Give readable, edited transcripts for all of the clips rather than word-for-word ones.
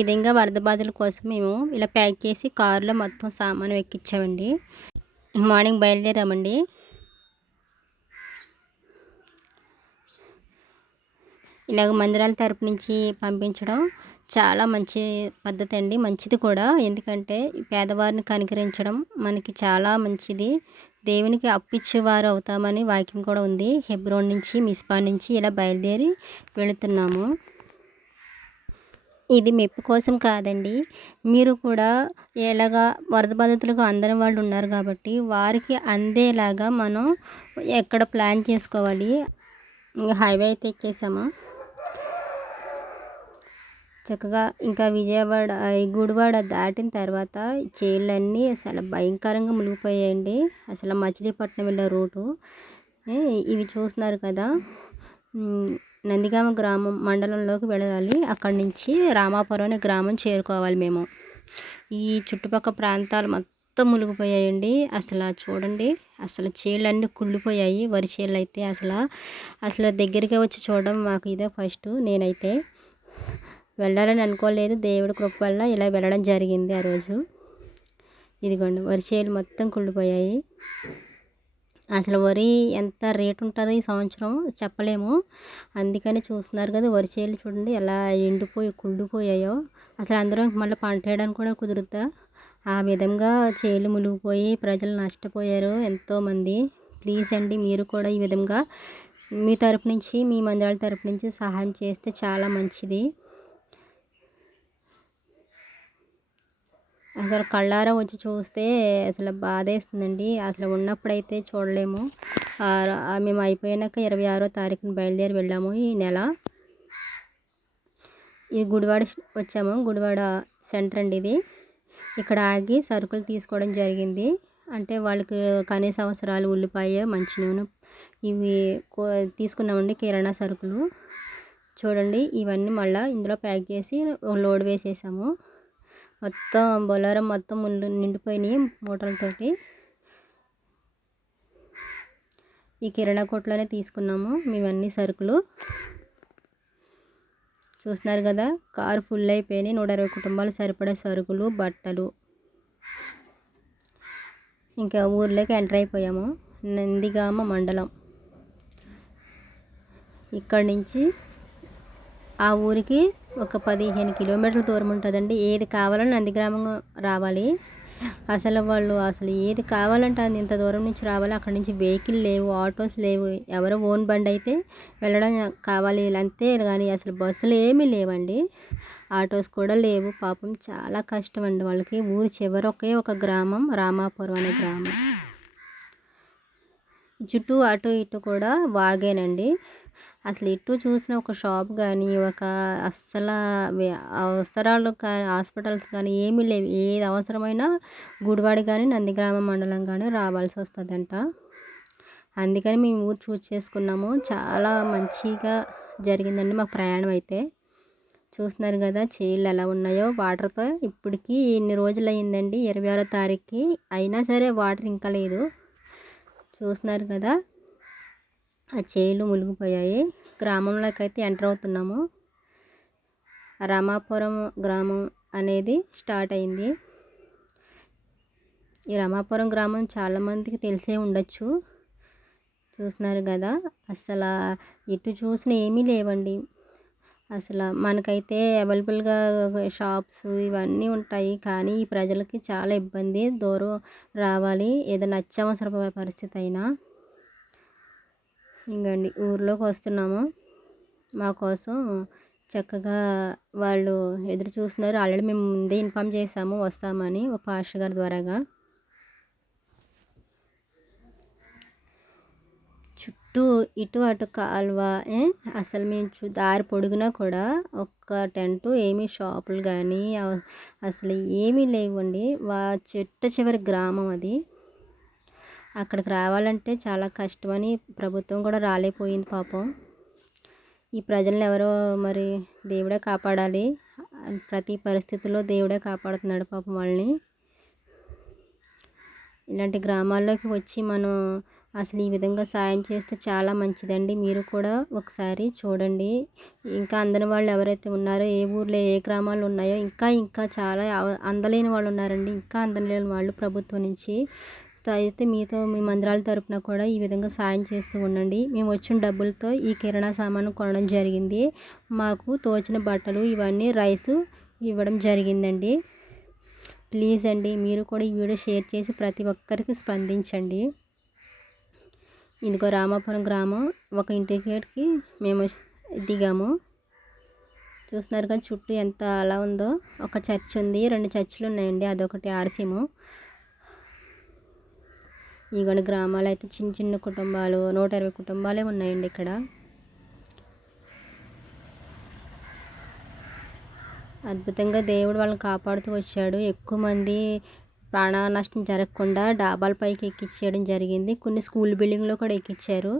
విధంగా వరద బాధల కోసం మేము ఇలా ప్యాక్ చేసి కారులో మొత్తం సామాను ఎక్కించామండి. మార్నింగ్ బయలుదేరామండి. ఇలాగ మందిరాల తరపు నుంచి పంపించడం చాలా మంచి పద్ధతి అండి, మంచిది కూడా. ఎందుకంటే పేదవారిని కనికరించడం మనకి చాలా మంచిది. దేవునికి అప్పిచ్చేవారు అవుతామని వాక్యం కూడా ఉంది. హెబ్రోన్ నుంచి మిస్పా నుంచి ఇలా బయలుదేరి వెళుతున్నాము. ఇది మెప్పు కోసం కాదండి. మీరు కూడా ఎలాగా వరద బాధితులకు అందని వాళ్ళు ఉన్నారు కాబట్టి వారికి అందేలాగా మనం ఎక్కడ ప్లాన్ చేసుకోవాలి. హైవే అయితే ఎక్కేసాము చక్కగా. ఇంకా విజయవాడ గుడివాడ దాటిన తర్వాత చేళ్ళన్నీ అసలు భయంకరంగా మునిగిపోయాయండి. అసలు మచిలీపట్నం వెళ్ళే రూటు ఇవి చూస్తున్నారు కదా. నందిగామ గ్రామం మండలంలోకి వెళ్ళాలి. అక్కడి నుంచి రామాపురం అనే గ్రామం చేరుకోవాలి మేము. ఈ చుట్టుపక్కల ప్రాంతాలు మొత్తం మునిగిపోయాయండి. అసలు చూడండి, అసలు చేళ్ళన్నీ కుళ్ళిపోయాయి. వరి చేళ్ళు అయితే అసలు దగ్గరికి వచ్చి చూడడం మాకు ఇదే ఫస్ట్. నేనైతే వెళ్ళాలని అనుకోలేదు. దేవుడి కృప వల్ల ఇలా వెళ్ళడం జరిగింది ఆ రోజు. ఇదిగోండి వరి చేలు మొత్తం కుళ్ళిపోయాయి. అసలు వరి ఎంత రేటు ఉంటుందో ఈ సంవత్సరం చెప్పలేము. అందుకని చూస్తున్నారు కదా, వరి చేలు చూడండి ఎలా ఎండిపోయి కుళ్ళిపోయాయో. అసలు అందరూ మళ్ళీ పంట వేయడానికి కూడా కుదురుతా ఆ విధంగా చేలు మునిగిపోయి ప్రజలు నష్టపోయారు ఎంతోమంది. ప్లీజ్ అండి, మీరు కూడా ఈ విధంగా మీ తరపు నుంచి, మీ మందిరాల తరపు నుంచి సహాయం చేస్తే చాలా మంచిది. అసలు కళ్ళారా వచ్చి చూస్తే అసలు బాధేస్తుందండి. అసలు ఉన్నప్పుడైతే చూడలేము. మేము అయిపోయాక 26వ తారీఖున బయలుదేరి వెళ్ళాము ఈ నెల. ఈ గుడివాడ వచ్చాము. గుడివాడ సెంటర్ అండి ఇది. ఇక్కడ ఆగి సరుకులు తీసుకోవడం జరిగింది. అంటే వాళ్ళకి కనీస అవసరాలు ఉల్లిపాయ, మంచినూనె ఇవి తీసుకున్నామండి, కిరాణా సరుకులు. చూడండి ఇవన్నీ మళ్ళీ ఇందులో ప్యాక్ చేసి లోడ్ వేసేసాము. మొత్తం బొలారం మొత్తం నిండిపోయినాయి మూటలతోటి. ఈ కిరాణా కొట్లోనే తీసుకున్నాము మేమన్నీ సరుకులు. చూస్తున్నారు కదా, కారు ఫుల్ అయిపోయినాయి. 120 కుటుంబాలు సరిపడే సరుకులు, బట్టలు. ఇంకా ఊర్లోకి ఎంటర్ అయిపోయాము. నందిగామ మండలం. ఇక్కడి నుంచి ఆ ఊరికి ఒక 15 కిలోమీటర్ల దూరం ఉంటుందండి. ఏది కావాలని నందిగ్రామం రావాలి. అసలు ఏది కావాలంటే అది ఇంత దూరం నుంచి రావాలి. అక్కడి నుంచి వెహికల్ లేవు, ఆటోస్ లేవు. ఎవరో ఓన్ బండి అయితే వెళ్ళడం కావాలి అంతే, కానీ అసలు బస్సులు ఏమీ లేవండి, ఆటోస్ కూడా లేవు. పాపం చాలా కష్టం అండి వాళ్ళకి. ఊరి చివరొకే ఒక గ్రామం, రామాపురం అనే గ్రామం. చుట్టూ అటు ఇటు కూడా వాగేనండి. అసలు ఎటు చూసిన ఒక షాప్ కానీ, ఒక అస్సలు అవసరాలు కానీ, హాస్పిటల్స్ కానీ ఏమీ లేవు. ఏది అవసరమైనా గుడివాడ కానీ నందిగ్రామ మండలం కానీ రావాల్సి వస్తుందంట. అందుకని మేము ఊరు చూస్ చేసుకున్నాము. చాలా మంచిగా జరిగిందండి మాకు ప్రయాణం అయితే. చూస్తున్నారు కదా చేళ్ళు ఎలా ఉన్నాయో వాటర్తో. ఇప్పటికీ ఇన్ని రోజులు అయిందండి, 26వ తారీఖుకి, అయినా సరే వాటర్ ఇంకా లేదు. చూస్తున్నారు కదా ఆ చేలు మునిగిపోయాయి. గ్రామంలోకి అయితే ఎంటర్ అవుతున్నాము. రామాపురం గ్రామం అనేది స్టార్ట్ అయింది. ఈ రామాపురం గ్రామం చాలామందికి తెలిసే ఉండొచ్చు. చూస్తున్నారు కదా, అసలు ఎటు చూసినా ఏమీ లేవండి. అసలు మనకైతే అవైలబుల్గా షాప్స్ ఇవన్నీ ఉంటాయి, కానీ ఈ ప్రజలకి చాలా ఇబ్బంది. దూరం రావాలి ఏదైనా అత్యవసర పరిస్థితి అయినా. ఇంకండి ఊర్లోకి వస్తున్నాము. మా కోసం చక్కగా వాళ్ళు ఎదురు చూస్తున్నారు. ఆల్రెడీ మేము ముందే ఇన్ఫామ్ చేసాము వస్తామని ఒక పాస్టర్ గారి ద్వారాగా. చుట్టూ ఇటు అటు కాలువ. అసలు మేము దారి పొడుగునా కూడా ఒక్క టెంటు ఏమీ, షాపులు కానీ అసలు ఏమీ లేవండి. చిట్ట చివరి గ్రామం అది. అక్కడికి రావాలంటే చాలా కష్టమని ప్రభుత్వం కూడా రాలేకపోయింది పాపం. ఈ ప్రజలను ఎవరో మరి దేవుడే కాపాడాలి. ప్రతి పరిస్థితుల్లో దేవుడే కాపాడుతున్నాడు పాపం వాళ్ళని. ఇలాంటి గ్రామాల్లోకి వచ్చి మనం అసలు ఈ విధంగా సాయం చేస్తే చాలా మంచిదండి. మీరు కూడా ఒకసారి చూడండి. ఇంకా అందని వాళ్ళు ఎవరైతే ఉన్నారో, ఏ ఊర్లో ఏ గ్రామాలు ఉన్నాయో ఇంకా చాలా అందలేని వాళ్ళు ఉన్నారండి. ఇంకా అందలేని వాళ్ళు ప్రభుత్వం నుంచి అయితే మీతో మీ మందిరాల తరపున కూడా ఈ విధంగా సాయం చేస్తూ ఉండండి. మేము వచ్చిన డబ్బులతో ఈ కిరాణా సామాను కొనడం జరిగింది. మాకు తోచిన బట్టలు ఇవన్నీ రైసు ఇవ్వడం జరిగిందండి. ప్లీజ్ అండి మీరు కూడా ఈ వీడియో షేర్ చేసి ప్రతి ఒక్కరికి స్పందించండి. ఇదిగో రామాపురం గ్రామం ఒక ఇంటికి మేము దిగాము. చూస్తున్నారు కదా చుట్టూ ఎంత అలా ఉందో. ఒక చర్చ్ ఉంది, 2 చర్చిలు ఉన్నాయండి. అదొకటి ఆర్సీము. ఇగోండి గ్రామాలు అయితే చిన్న కుటుంబాలు 120 కుటుంబాలే ఉన్నాయండి ఇక్కడ. అద్భుతంగా దేవుడు వాళ్ళని కాపాడుతూ వచ్చాడు. ఎక్కువ మంది ప్రాణ నష్టం జరగకుండా డాబాల పైకి ఎక్కించేయడం జరిగింది. కొన్ని స్కూల్ బిల్డింగ్లో కూడా ఎక్కించారు.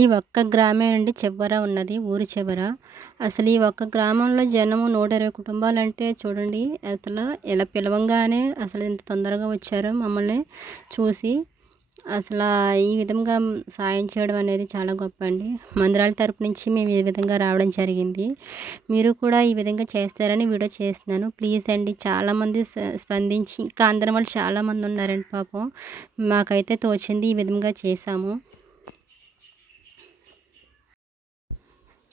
ఈ ఒక్క గ్రామే అండి చివర ఉన్నది, ఊరి చివర. అసలు ఈ ఒక్క గ్రామంలో జనము 120 కుటుంబాలంటే చూడండి. అసలు ఇలా పిలవంగానే అసలు ఇంత తొందరగా వచ్చారో మమ్మల్ని చూసి. అసలు ఈ విధంగా సాయం చేయడం అనేది చాలా గొప్ప అండి. మందిరాల తరపు నుంచి మేము ఈ విధంగా రావడం జరిగింది. మీరు కూడా ఈ విధంగా చేస్తారని వీడియో చేస్తున్నాను. ప్లీజ్ అండి చాలామంది స్పందించి ఇంకా అందరం వాళ్ళు చాలామంది ఉన్నారండి పాపం. మాకైతే తోచింది ఈ విధంగా చేశాము.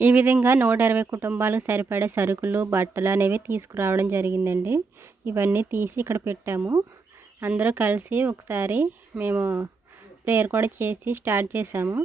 ఈ విధంగా 120 కుటుంబాలకు సరిపడే సరుకులు బట్టలు అనేవి తీసుకురావడం జరిగిందండి. ఇవన్నీ తీసి ఇక్కడ పెట్టాము. అందరూ కలిసి ఒకసారి మేము ప్రేయర్ కూడా చేసి స్టార్ట్ చేసాము.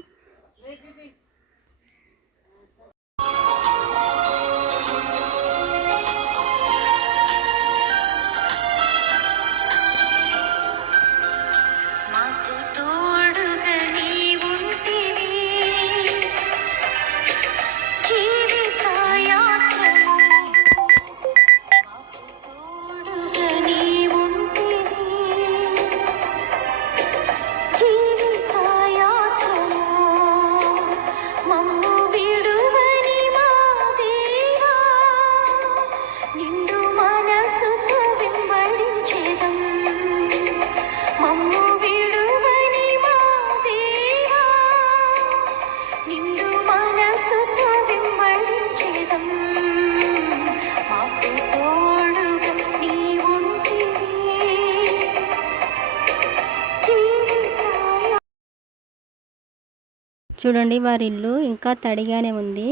చూడండి వారి ఇల్లు ఇంకా తడిగానే ఉంది.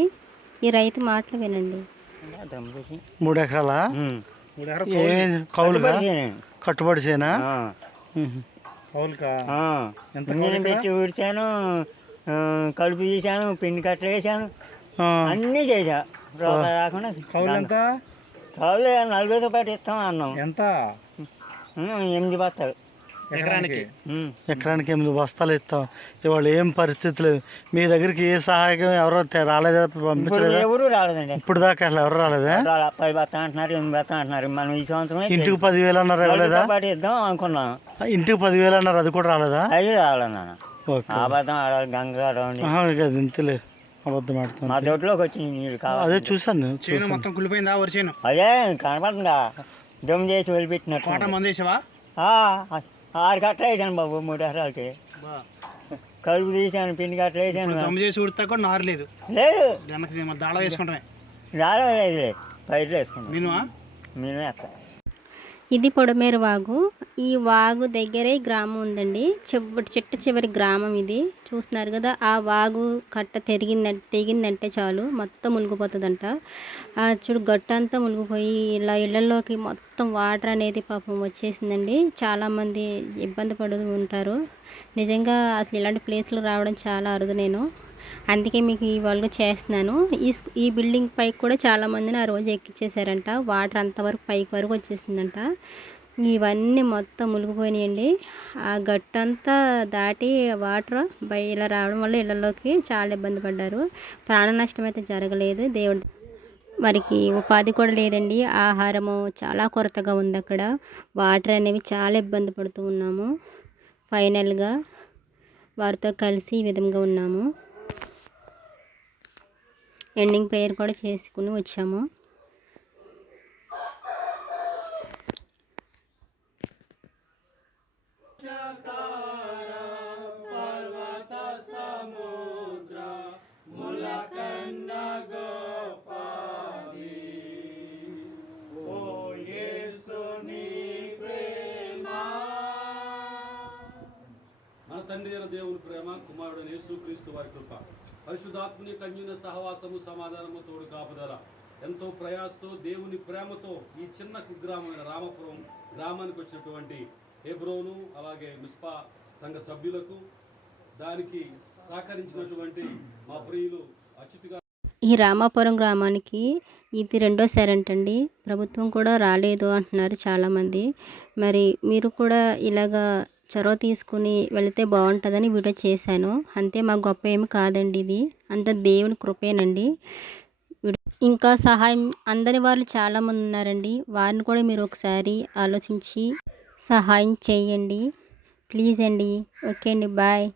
ఈ రైతు మాటలు వినండి. 3 ఎకరాల కౌలు కట్టుబడి చేయనా పెట్టి విడిచాను. కలుపు తీసాను, పిండి కట్టలు వేసాను, ఆ, అన్నీ చేసా. రూపాయి రాకుండా కౌలు ఎంత కౌలు 40 రూపాయలు ఇస్తాం అన్నాం. ఎంత 8 బస్తాలు. ఎకరానికి ఉమ్. ఎకరానికి 8 బస్తాలు ఇస్తాం. ఇవాళ ఏం పరిస్థితి లేదు. మీ దగ్గరికి ఏ సహాయం ఎవరో రాలేదా, ఇప్పుడు పంపించలేదా? ఎవరు రాలేదండి. ఇప్పుడు దాకా అసలు ఎవరు రాలేదా? 10 బస్తా అంటున్నారు, 8 బస్తా అంటున్నారు. మనం ఈ సంవత్సరం ఇంటికి 10,000 అన్నారు, ఇవ్వలేదా? పాటు ఇద్దాం అనుకున్నాం. ఇంటికి 10,000 అన్నారు, అది కూడా రాలేదా? అవి రాలేదు నాన్న. ఓకే. అబద్ధం ఆడాలి, గంగ ఆడాలి. అది ఇంతలే, అబద్ధం ఆడుతాను. మా తోటలోకి వచ్చినాయి నీళ్ళు కావాలి. అదే చూసాను చేను మొత్తం కులిపోయిందా వరి చేను? అదే కనపడుతుందా, దమ్ చేసి వదిలిపెట్టినట్టు. కోట మంది వేసావా? 6 కట్టలు వేసాను బాబు, 3 ఎకరాలకి. కలుపు తీసాను, పిండి కట్టలు వేసాను. దమ్ము చేసి ఉడితే కూడా నారు లేదు, లేదు వెనక్కి మరి దాళ వేసుకుంటామే. రాలేదు, లేదు పైర్లు వేసుకున్నాం. మినువా మేము వేస్తాం. ఇది పొడమేరు వాగు. ఈ వాగు దగ్గరే గ్రామం ఉందండి. చెట్టు చివరి గ్రామం ఇది. చూస్తున్నారు కదా, ఆ వాగు కట్ట తెగిందంటే చాలు మొత్తం మునిగిపోతుందంట. ఆ చూడు గట్టు అంతా మునిగిపోయి ఇలా ఇళ్లలోకి మొత్తం వాటర్ అనేది పాపం వచ్చేసిందండి. చాలామంది ఇబ్బంది పడుతూ ఉంటారు. నిజంగా అసలు ఇలాంటి ప్లేస్లు రావడం చాలా అరుదు. నేను అందుకే మీకు ఇవాళ చేస్తున్నాను. ఈ బిల్డింగ్ పైకి కూడా చాలామందిని ఆ రోజు ఎక్కించేశారంట. వాటర్ అంతవరకు పైకి వరకు వచ్చేసిందంట. ఇవన్నీ మొత్తం మునిగిపోయినాయండి. ఆ గట్టంతా దాటి వాటర్ ఇలా రావడం వల్ల ఇళ్లలోకి చాలా ఇబ్బంది పడ్డారు. ప్రాణ నష్టం అయితే జరగలేదు. దేవుడు వారికి ఉపాధి కూడా లేదండి. ఆహారము చాలా కొరతగా ఉంది అక్కడ. వాటర్ అనేవి చాలా ఇబ్బంది పడుతూ ఉన్నాము. ఫైనల్గా వారితో కలిసి ఈ విధంగా ఉన్నాము. ఎండింగ్ ప్రేయర్ కూడా చేసుకుని వచ్చాము. మన తండ్రి అయిన దేవుని ప్రేమ, కుమారుడు యేసుక్రీస్తు వారి కృప, పరిశుద్ధాత్మని కన్యున సహవాసము, సమాధానము, తోడు కాపుదల, ఎంతో ప్రయాసతో దేవుని ప్రేమతో ఈ చిన్న కుగ్రామమైన రామపురం గ్రామానికి వచ్చినటువంటి హెబ్రోను, అలాగే మిస్పా సంఘ సభ్యులకు, దానికి సహకరించినటువంటి మా ప్రియులు అచ్యుతిగా. ఈ రామాపురం గ్రామానికి ఇది రెండోసారి అంటండి. ప్రభుత్వం కూడా రాలేదు అంటున్నారు చాలామంది. మరి మీరు కూడా ఇలాగా చొరవ తీసుకుని వెళితే బాగుంటుందని వీడియో చేశాను. అంతే, మా గొప్ప ఏమి కాదండి, ఇది అంత దేవుని కృపేనండి. ఇంకా సహాయం అందని వాళ్ళు చాలామంది ఉన్నారండి. వారిని కూడా మీరు ఒకసారి ఆలోచించి సహాయం చేయండి ప్లీజ్ అండి. ఓకే అండి, బాయ్.